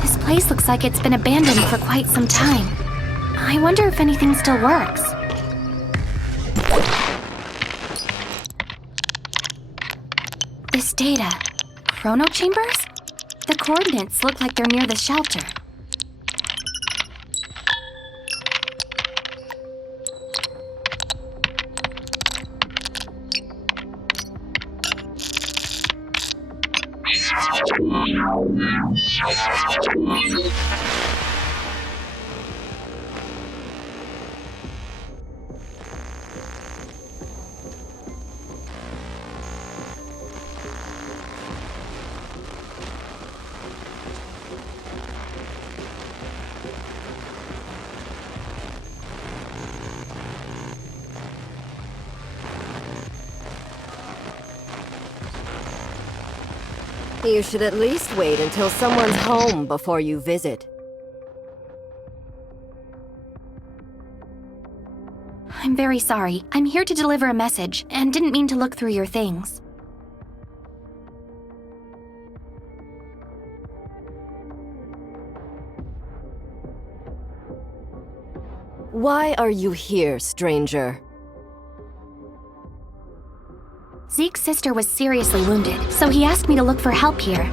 This place looks like it's been abandoned for quite some time. I wonder if anything still works. This data. Chrono chambers? The coordinates look like they're near the shelter. You should at least wait until someone's home before you visit. I'm very sorry. I'm here to deliver a message, and didn't mean to look through your things. Why are you here, stranger? Zeke's sister was seriously wounded, so he asked me to look for help here.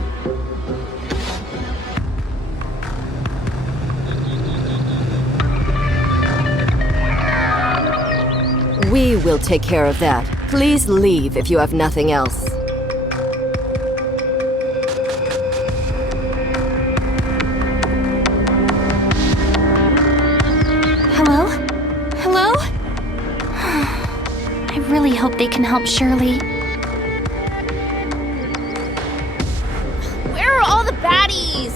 We will take care of that. Please leave if you have nothing else. Hello? Hello? I really hope they can help Shirley. Where are all the baddies?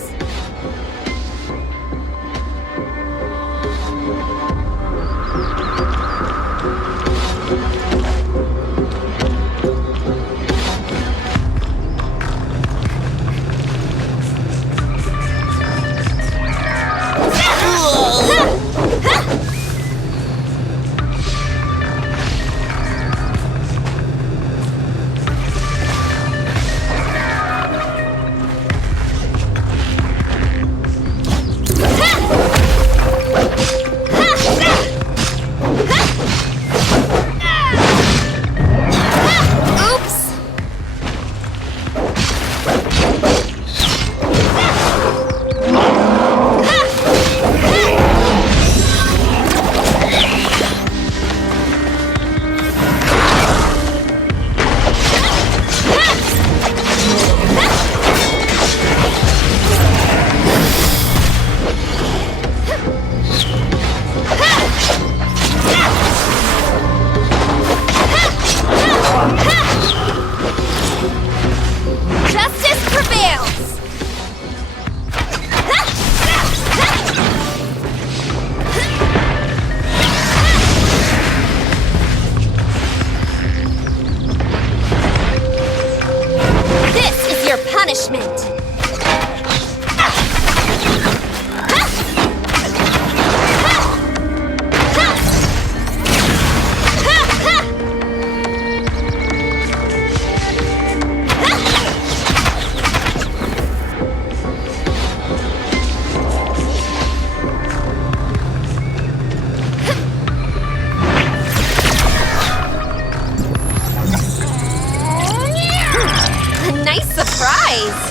Nice surprise!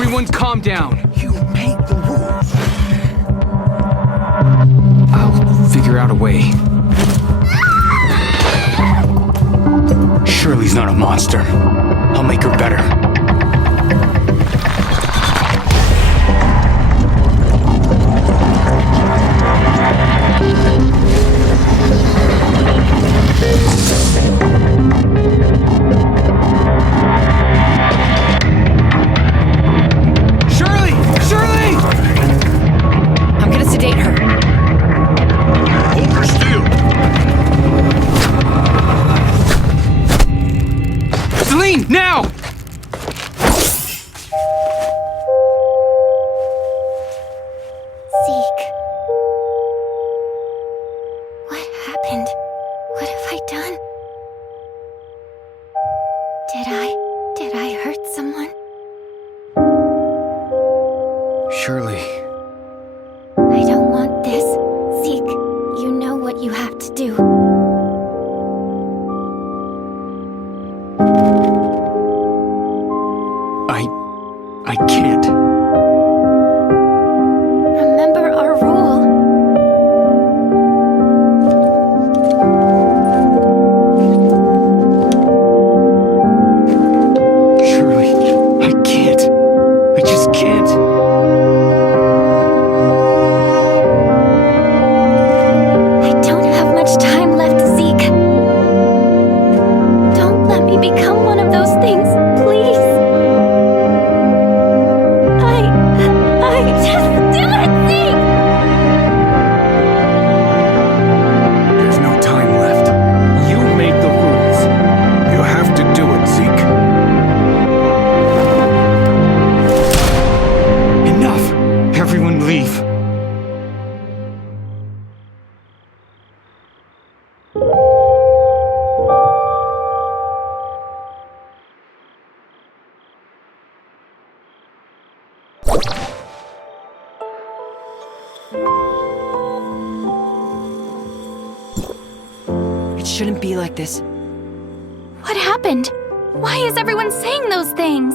Everyone calm down. You make the rules. I'll figure out a way. Shirley's not a monster. I'll make her better. Shirley! Shirley! I'm gonna sedate her. Hold her still. Celine, now! Zeke. What happened? What have I done? Did I hurt someone? Shirley. I don't want this. Zeke, you know what you have to do. I can't. Remember our rule. Shirley, I can't. I just can't. I don't have much time left, Zeke. Don't let me become one of those things, please. I just do it, Zeke! There's no time left. You make the rules. You have to do it, Zeke. Enough. Everyone leave. It shouldn't be like this. What happened? Why is everyone saying those things?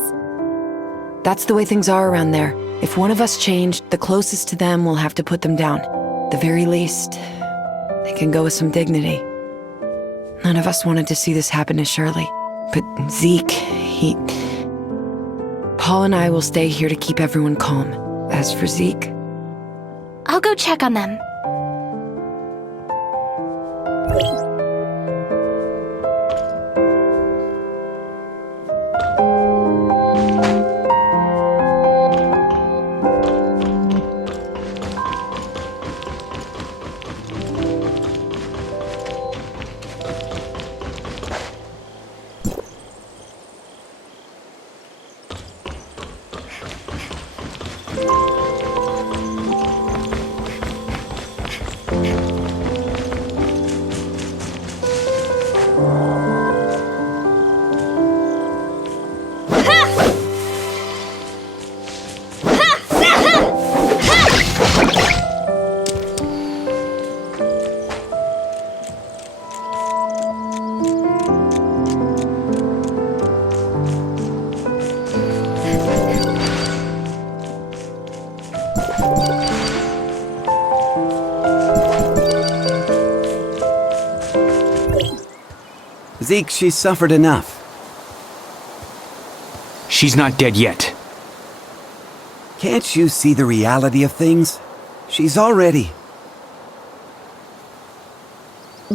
That's the way things are around there. If one of us changed, the closest to them will have to put them down. The very least, they can go with some dignity. None of us wanted to see this happen to Shirley. But Zeke, Paul and I will stay here to keep everyone calm. As for Zeke, I'll go check on them. Zeke, she's suffered enough. She's not dead yet. Can't you see the reality of things? She's already...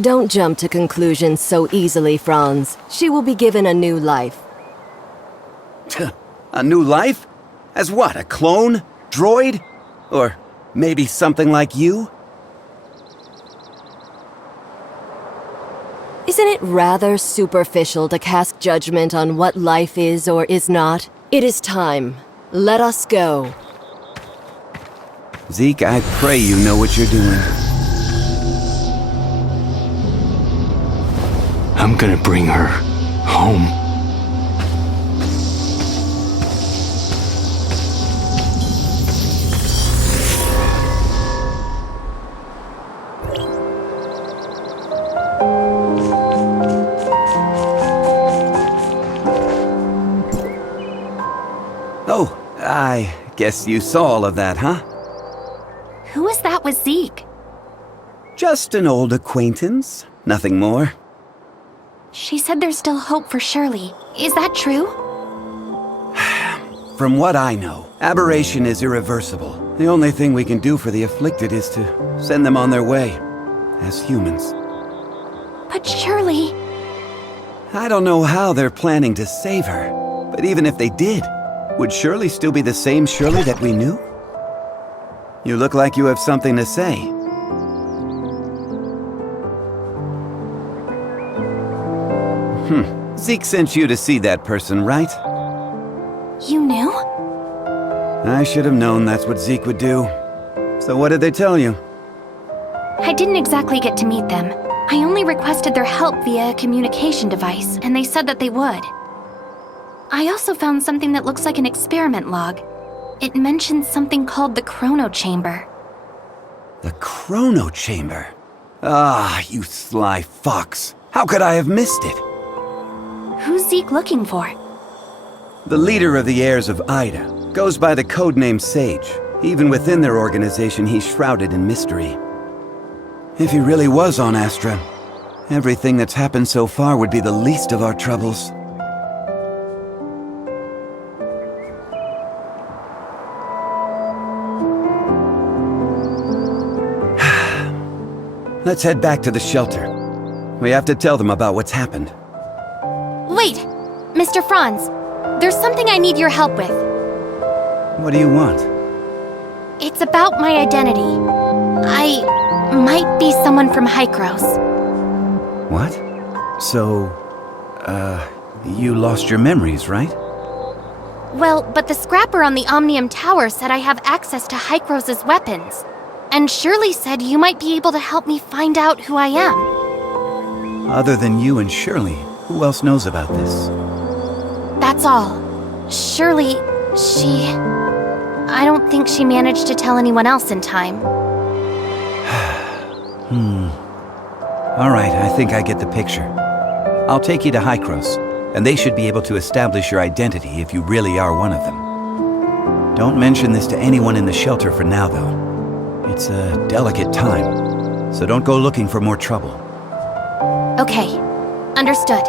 don't jump to conclusions so easily, Franz. She will be given a new life. A new life? As what, a clone? Droid? Or maybe something like you? Isn't it rather superficial to cast judgment on what life is or is not? It is time. Let us go. Zeke, I pray you know what you're doing. I'm gonna bring her home. Oh, Guess you saw all of that, huh? Who is that with Zeke? Just an old acquaintance. Nothing more. She said there's still hope for Shirley. Is that true? From what I know, aberration is irreversible. The only thing we can do for the afflicted is to send them on their way, as humans. But Shirley... I don't know how they're planning to save her, but even if they did, would Shirley still be the same Shirley that we knew? You look like you have something to say. Zeke sent you to see that person, right? You knew? I should have known that's what Zeke would do. So what did they tell you? I didn't exactly get to meet them. I only requested their help via a communication device, and they said that they would. I also found something that looks like an experiment log. It mentions something called the chrono chamber. The chrono chamber? Ah, you sly fox. How could I have missed it? Who's Zeke looking for? The leader of the heirs of Ida goes by the codename Sage. Even within their organization, he's shrouded in mystery. If he really was on Astra, everything that's happened so far would be the least of our troubles. Let's head back to the shelter. We have to tell them about what's happened. Wait! Mr. Franz, there's something I need your help with. What do you want? It's about my identity. I might be someone from Hykros. What? So, you lost your memories, right? Well, but the scrapper on the Omnium Tower said I have access to Hykros' weapons. And Shirley said you might be able to help me find out who I am. Other than you and Shirley, who else knows about this? That's all. Shirley, I don't think she managed to tell anyone else in time. All right, I think I get the picture. I'll take you to Hykros, and they should be able to establish your identity if you really are one of them. Don't mention this to anyone in the shelter for now, though. It's a delicate time, so don't go looking for more trouble. Okay, understood.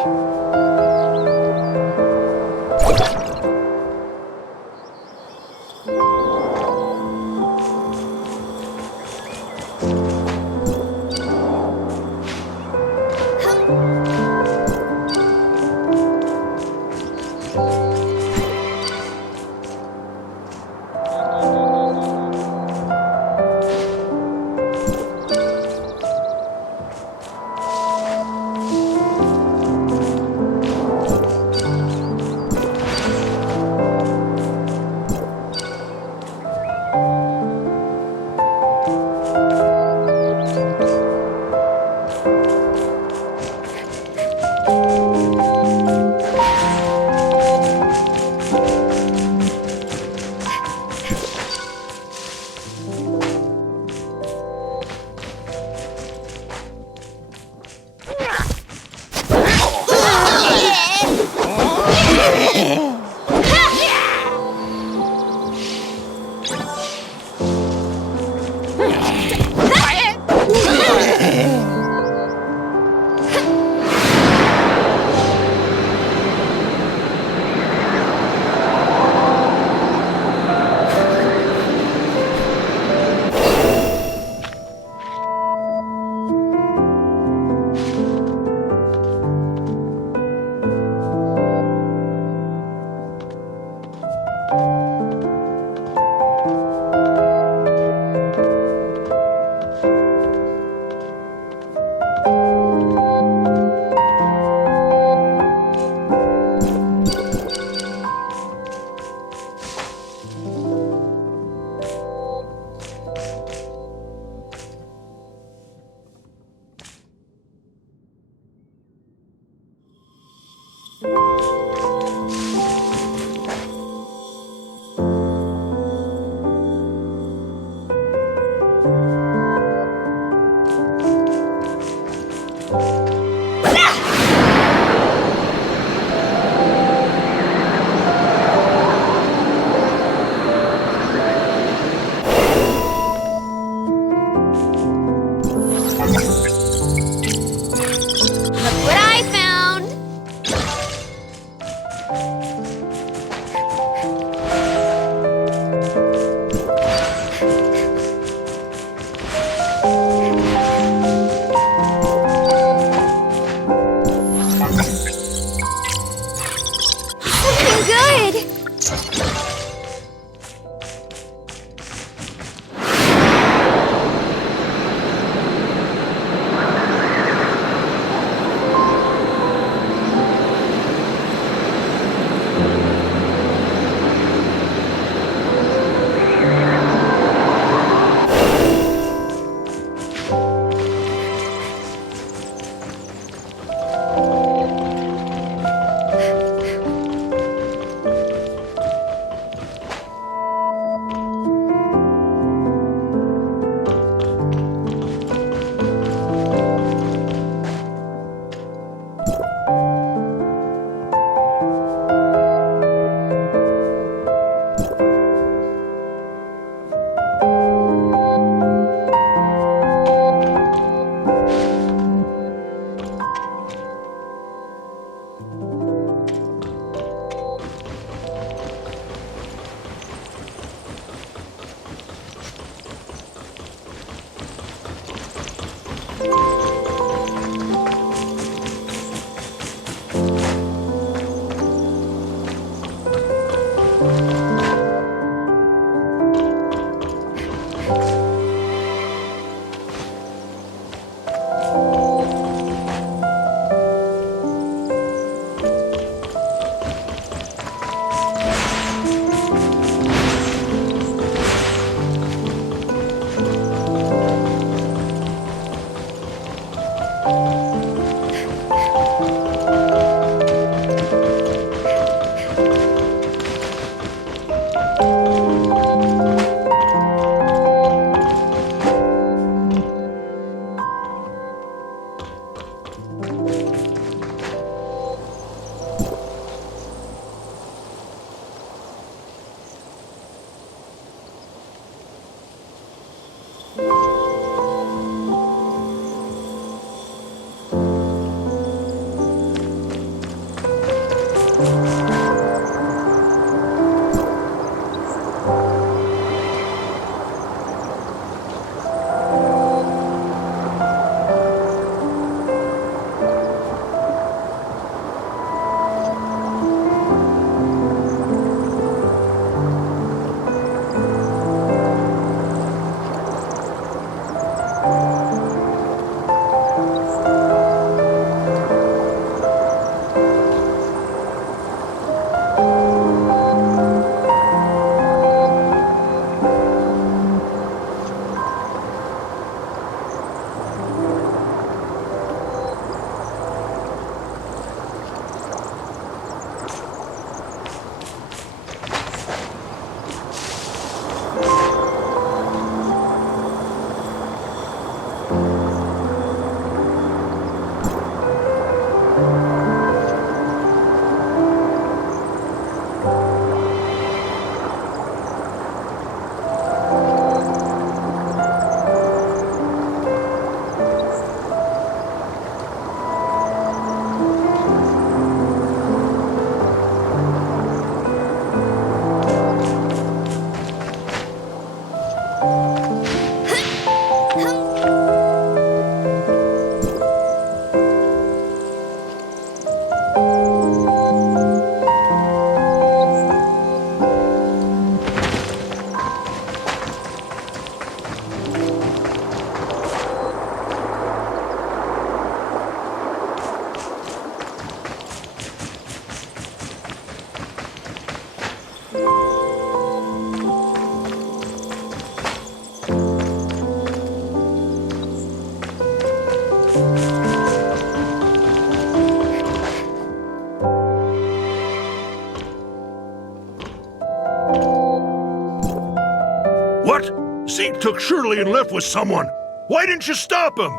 What? Zeke took Shirley and left with someone. Why didn't you stop him?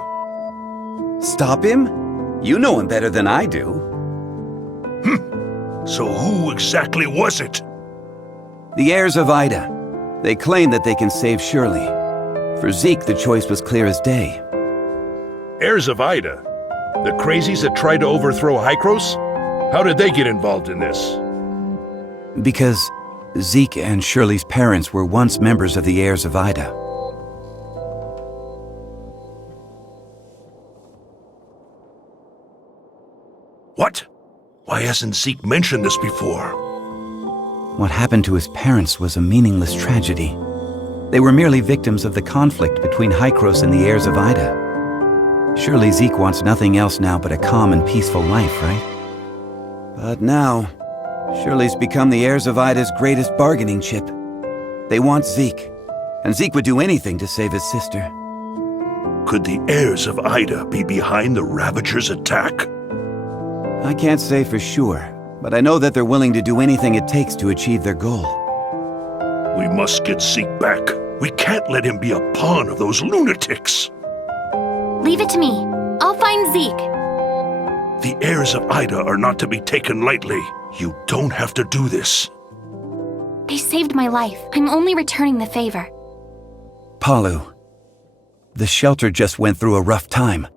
Stop him? You know him better than I do. So who exactly was it? The heirs of Ida. They claim that they can save Shirley. For Zeke, the choice was clear as day. Heirs of Ida? The crazies that tried to overthrow Hykros? How did they get involved in this? Because Zeke and Shirley's parents were once members of the heirs of Ida. What? Why hasn't Zeke mentioned this before? What happened to his parents was a meaningless tragedy. They were merely victims of the conflict between Hykros and the heirs of Ida. Surely Zeke wants nothing else now but a calm and peaceful life, right? But now, Shirley's become the heirs of Ida's greatest bargaining chip. They want Zeke, and Zeke would do anything to save his sister. Could the heirs of Ida be behind the Ravagers' attack? I can't say for sure, but I know that they're willing to do anything it takes to achieve their goal. We must get Zeke back. We can't let him be a pawn of those lunatics. Leave it to me. I'll find Zeke. The heirs of Ida are not to be taken lightly. You don't have to do this. They saved my life. I'm only returning the favor. Palu, the shelter just went through a rough time.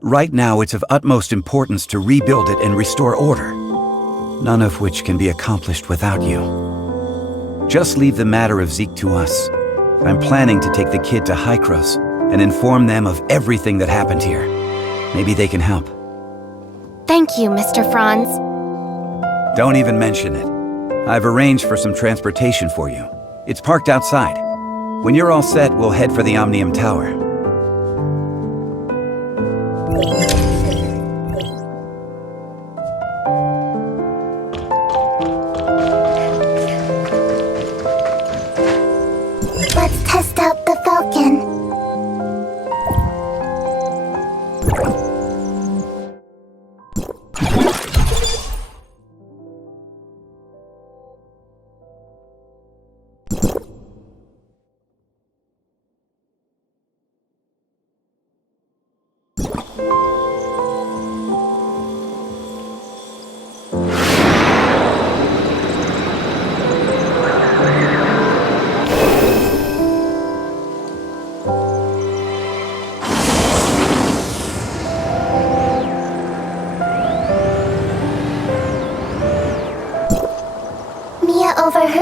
Right now, it's of utmost importance to rebuild it and restore order, none of which can be accomplished without you. Just leave the matter of Zeke to us. I'm planning to take the kid to Hykros and inform them of everything that happened here. Maybe they can help. Thank you, Mr. Franz. Don't even mention it. I've arranged for some transportation for you. It's parked outside. When you're all set, we'll head for the Omnium Tower. Let's test out the Falcon.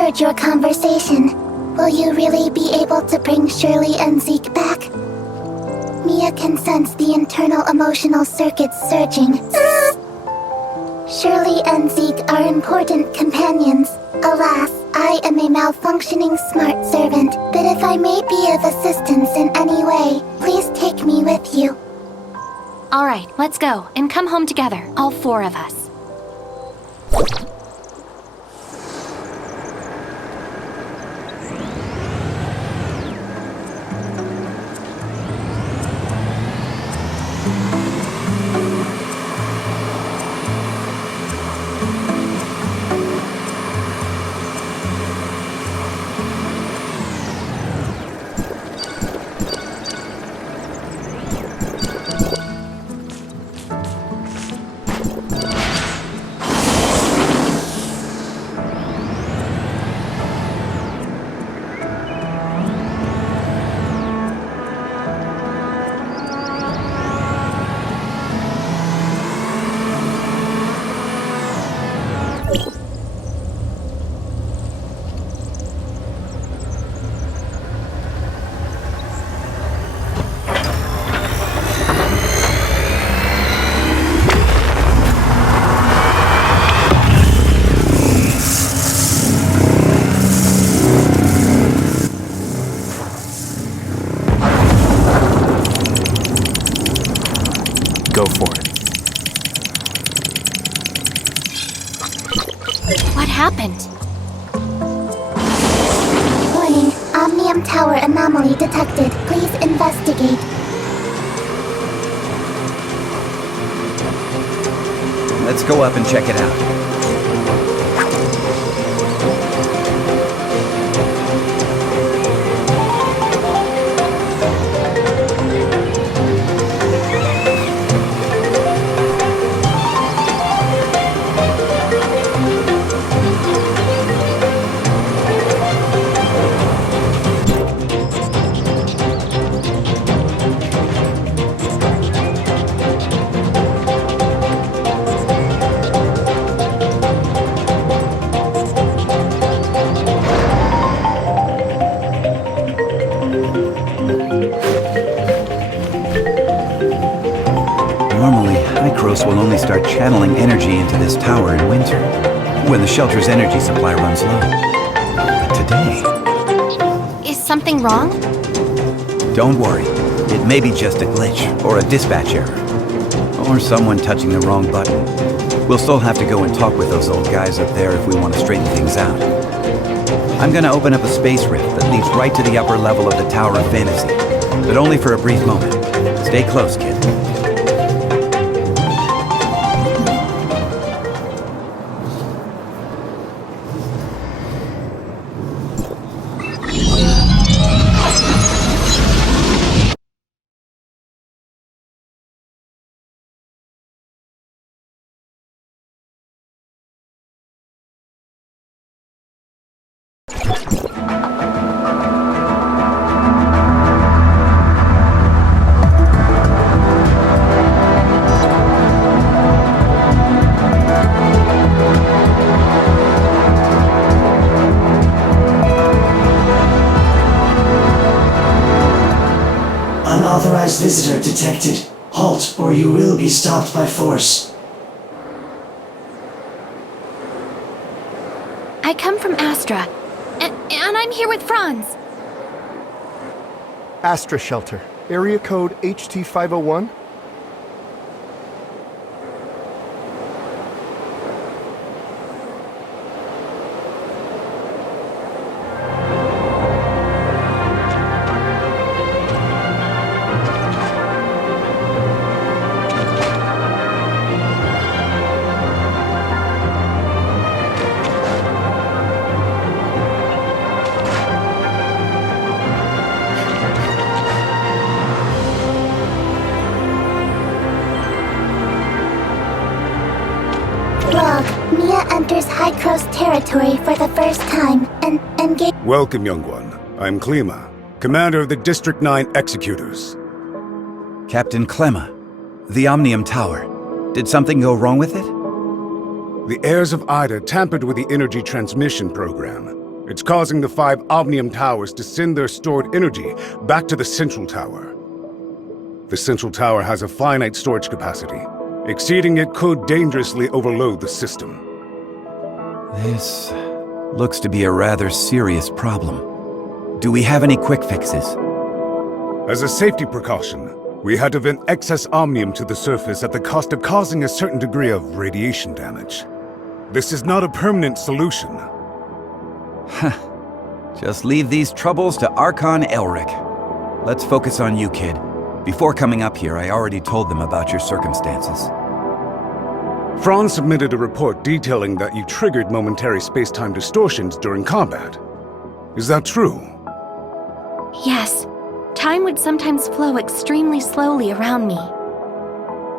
overheard your conversation. Will you really be able to bring Shirley and Zeke back? Mia can sense the internal emotional circuits surging. Shirley and Zeke are important companions. Alas, I am a malfunctioning smart servant, but if I may be of assistance in any way, please take me with you. All right, let's go, and come home together, all four of us. Go for it. What happened? Warning, Omnium Tower anomaly detected. Please investigate. Let's go up and check it out. Will only start channeling energy into this tower in winter, when the shelter's energy supply runs low. But today... Is something wrong? Don't worry. It may be just a glitch, or a dispatch error. Or someone touching the wrong button. We'll still have to go and talk with those old guys up there if we want to straighten things out. I'm gonna open up a space rift that leads right to the upper level of the Tower of Fantasy. But only for a brief moment. Stay close, kid. Unauthorized visitor detected. Halt, or you will be stopped by force. I come from Astra, and I'm here with Franz. Astra Shelter. Area code HT501. Mia enters High Cross territory for the first time and engage. Welcome, young one. I'm Klima, commander of the District 9 Executors. Captain Clemma, the Omnium Tower. Did something go wrong with it? The heirs of Ida tampered with the energy transmission program. It's causing the 5 Omnium towers to send their stored energy back to the central tower. The central tower has a finite storage capacity. Exceeding it could dangerously overload the system. This looks to be a rather serious problem. Do we have any quick fixes? As a safety precaution, we had to vent excess omnium to the surface at the cost of causing a certain degree of radiation damage. This is not a permanent solution. Just leave these troubles to Archon Elric. Let's focus on you, kid. Before coming up here, I already told them about your circumstances. Franz submitted a report detailing that you triggered momentary space-time distortions during combat. Is that true? Yes. Time would sometimes flow extremely slowly around me.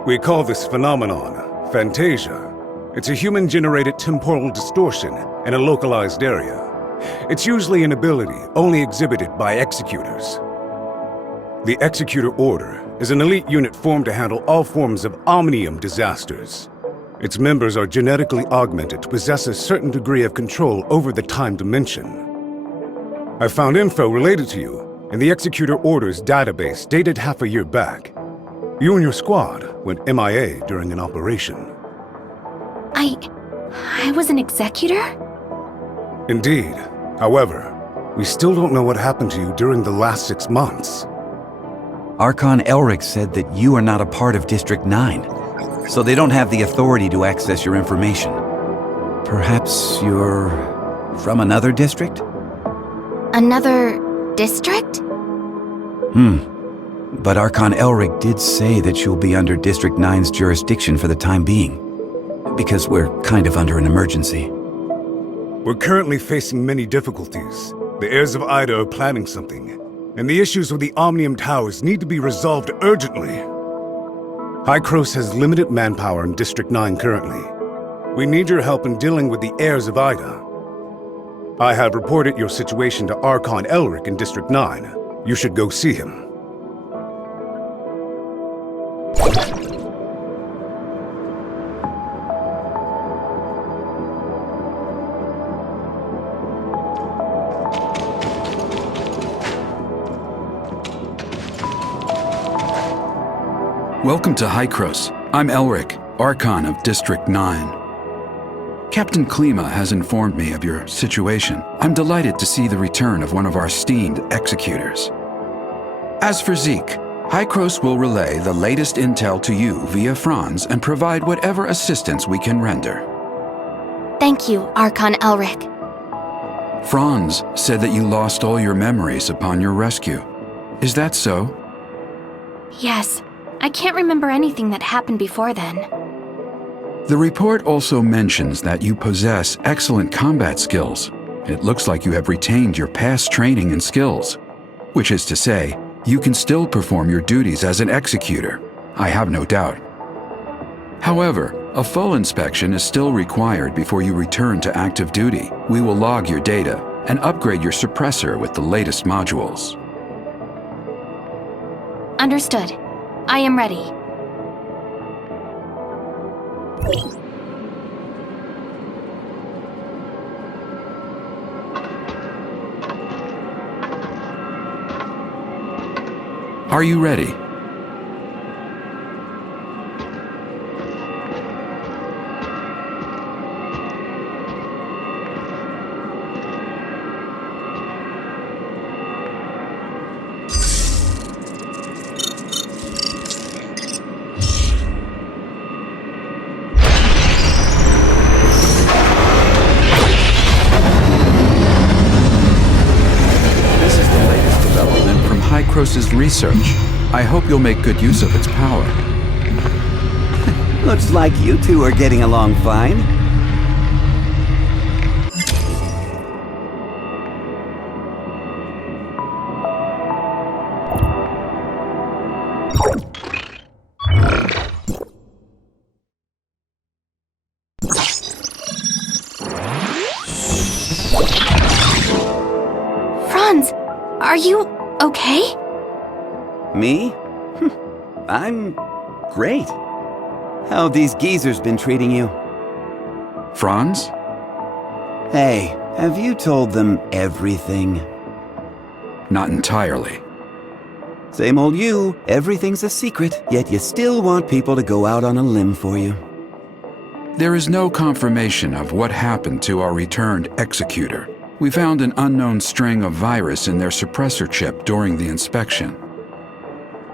We call this phenomenon Fantasia. It's a human-generated temporal distortion in a localized area. It's usually an ability only exhibited by executors. The Executor Order is an elite unit formed to handle all forms of omnium disasters. Its members are genetically augmented to possess a certain degree of control over the time dimension. I found info related to you in the Executor Order's database dated half a year back. You and your squad went MIA during an operation. I was an executor? Indeed. However, we still don't know what happened to you during the last 6 months. Archon Elric said that you are not a part of District 9, so they don't have the authority to access your information. Perhaps you're from another district? Another district? But Archon Elric did say that you'll be under District 9's jurisdiction for the time being, because we're kind of under an emergency. We're currently facing many difficulties. The heirs of Ida are planning something, and the issues with the Omnium Towers need to be resolved urgently. Hykros has limited manpower in District 9 currently. We need your help in dealing with the heirs of Ida. I have reported your situation to Archon Elric in District 9. You should go see him. Welcome to Hykros. I'm Elric, Archon of District 9. Captain Klima has informed me of your situation. I'm delighted to see the return of one of our esteemed executors. As for Zeke, Hykros will relay the latest intel to you via Franz and provide whatever assistance we can render. Thank you, Archon Elric. Franz said that you lost all your memories upon your rescue. Is that so? Yes. I can't remember anything that happened before then. The report also mentions that you possess excellent combat skills. It looks like you have retained your past training and skills, which is to say, you can still perform your duties as an executor. I have no doubt. However, a full inspection is still required before you return to active duty. We will log your data and upgrade your suppressor with the latest modules. Understood. I am ready. Are you ready? Hykros' research. I hope you'll make good use of its power. Looks like you two are getting along fine. Franz, are you okay? Me? I'm great. How have these geezers been treating you? Franz? Hey, have you told them everything? Not entirely. Same old you. Everything's a secret, yet you still want people to go out on a limb for you. There is no confirmation of what happened to our returned executor. We found an unknown string of virus in their suppressor chip during the inspection.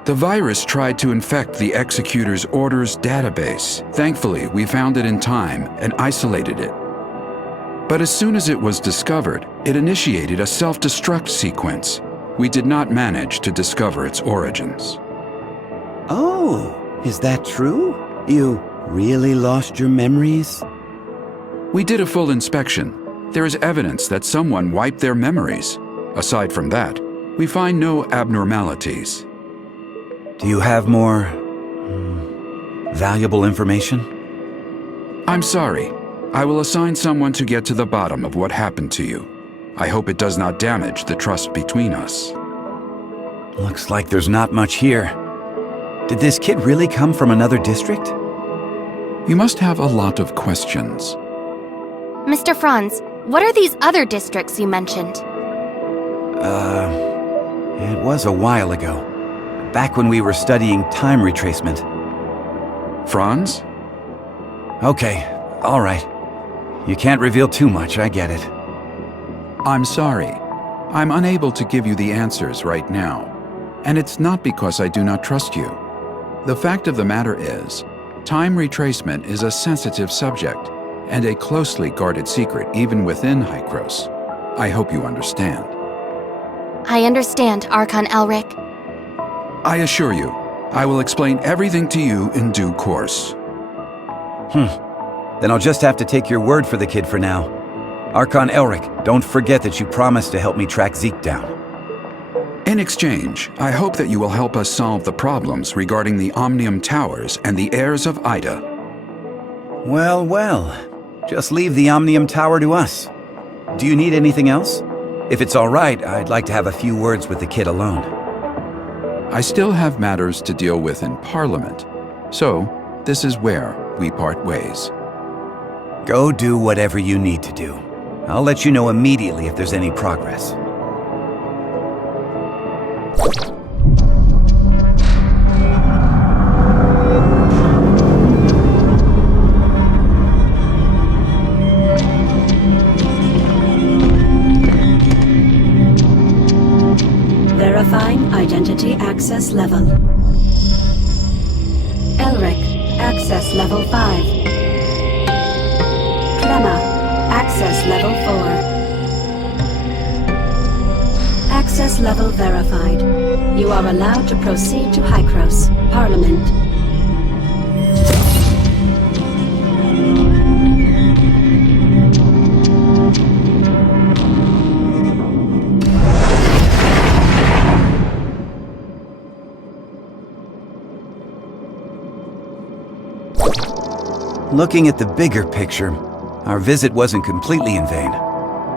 The virus tried to infect the executor's orders database. Thankfully, we found it in time and isolated it. But as soon as it was discovered, it initiated a self-destruct sequence. We did not manage to discover its origins. Oh, is that true? You really lost your memories? We did a full inspection. There is evidence that someone wiped their memories. Aside from that, we find no abnormalities. Do you have more valuable information? I'm sorry. I will assign someone to get to the bottom of what happened to you. I hope it does not damage the trust between us. Looks like there's not much here. Did this kid really come from another district? You must have a lot of questions. Mr. Franz, what are these other districts you mentioned? It was a while ago. Back when we were studying time retracement. Franz? Okay, all right. You can't reveal too much, I get it. I'm sorry. I'm unable to give you the answers right now. And it's not because I do not trust you. The fact of the matter is, time retracement is a sensitive subject and a closely guarded secret even within Hykros. I hope you understand. I understand, Archon Elric. I assure you, I will explain everything to you in due course. Then I'll just have to take your word for the kid for now. Archon Elric, don't forget that you promised to help me track Zeke down. In exchange, I hope that you will help us solve the problems regarding the Omnium Towers and the heirs of Ida. Well, well. Just leave the Omnium Tower to us. Do you need anything else? If it's all right, I'd like to have a few words with the kid alone. I still have matters to deal with in Parliament, so this is where we part ways. Go do whatever you need to do. I'll let you know immediately if there's any progress. Verifying identity access level. Elric, access level 5. Clemma, access level 4. Access level verified. You are allowed to proceed to Hykros, Parliament. Looking at the bigger picture, our visit wasn't completely in vain.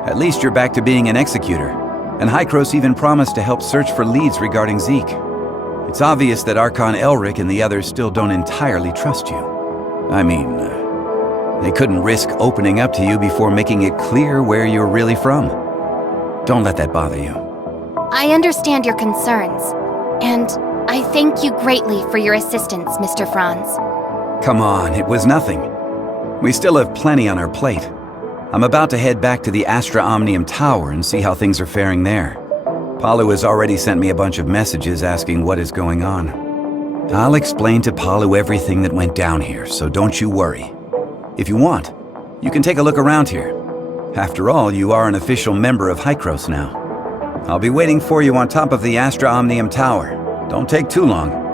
At least you're back to being an executor, and Hykros even promised to help search for leads regarding Zeke. It's obvious that Archon Elric and the others still don't entirely trust you. I mean, they couldn't risk opening up to you before making it clear where you're really from. Don't let that bother you. I understand your concerns, and I thank you greatly for your assistance, Mr. Franz. Come on, it was nothing. We still have plenty on our plate. I'm about to head back to the Astra Omnium Tower and see how things are faring there. Palu has already sent me a bunch of messages asking what is going on. I'll explain to Palu everything that went down here, so don't you worry. If you want, you can take a look around here. After all, you are an official member of Hykros now. I'll be waiting for you on top of the Astra Omnium Tower. Don't take too long.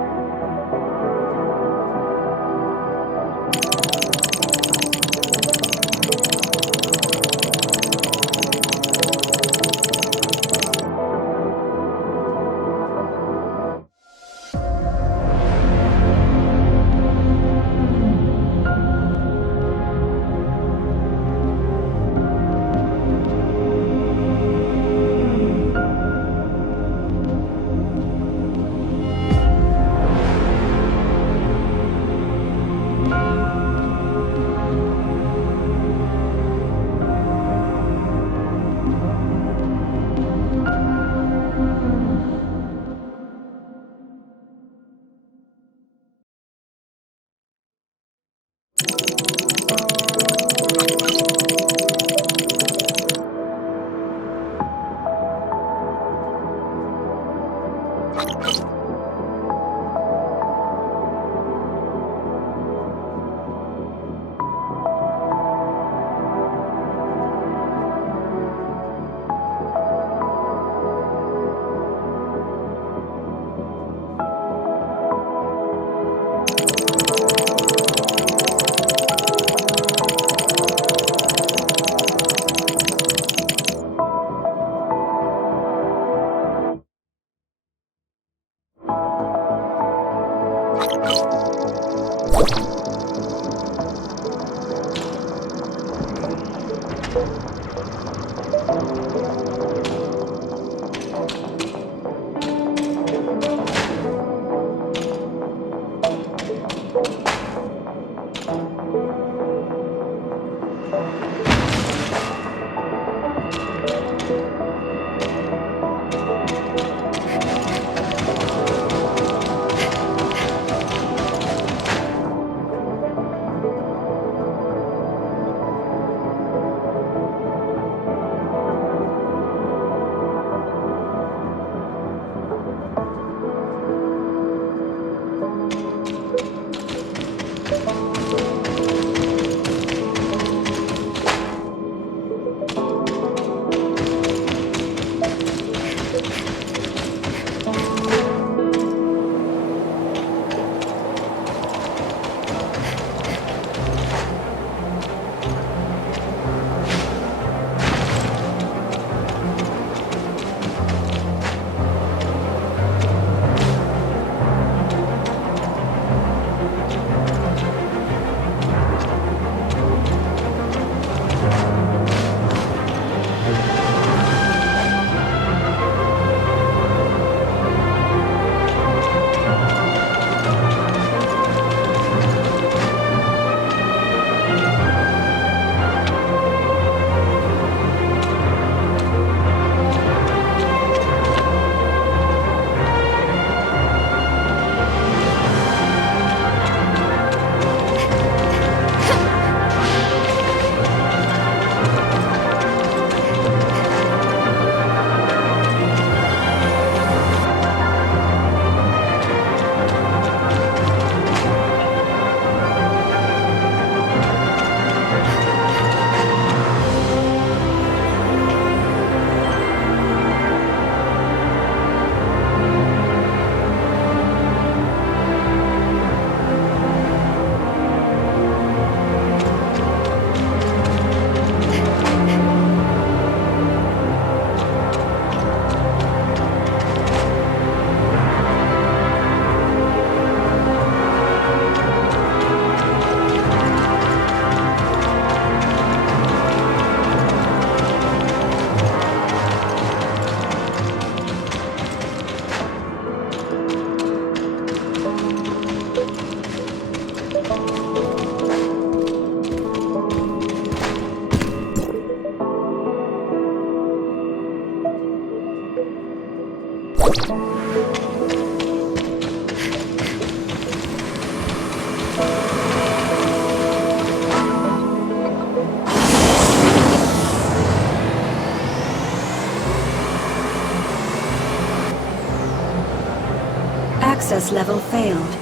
Access level failed.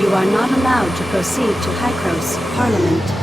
You are not allowed to proceed to Hykros, Parliament.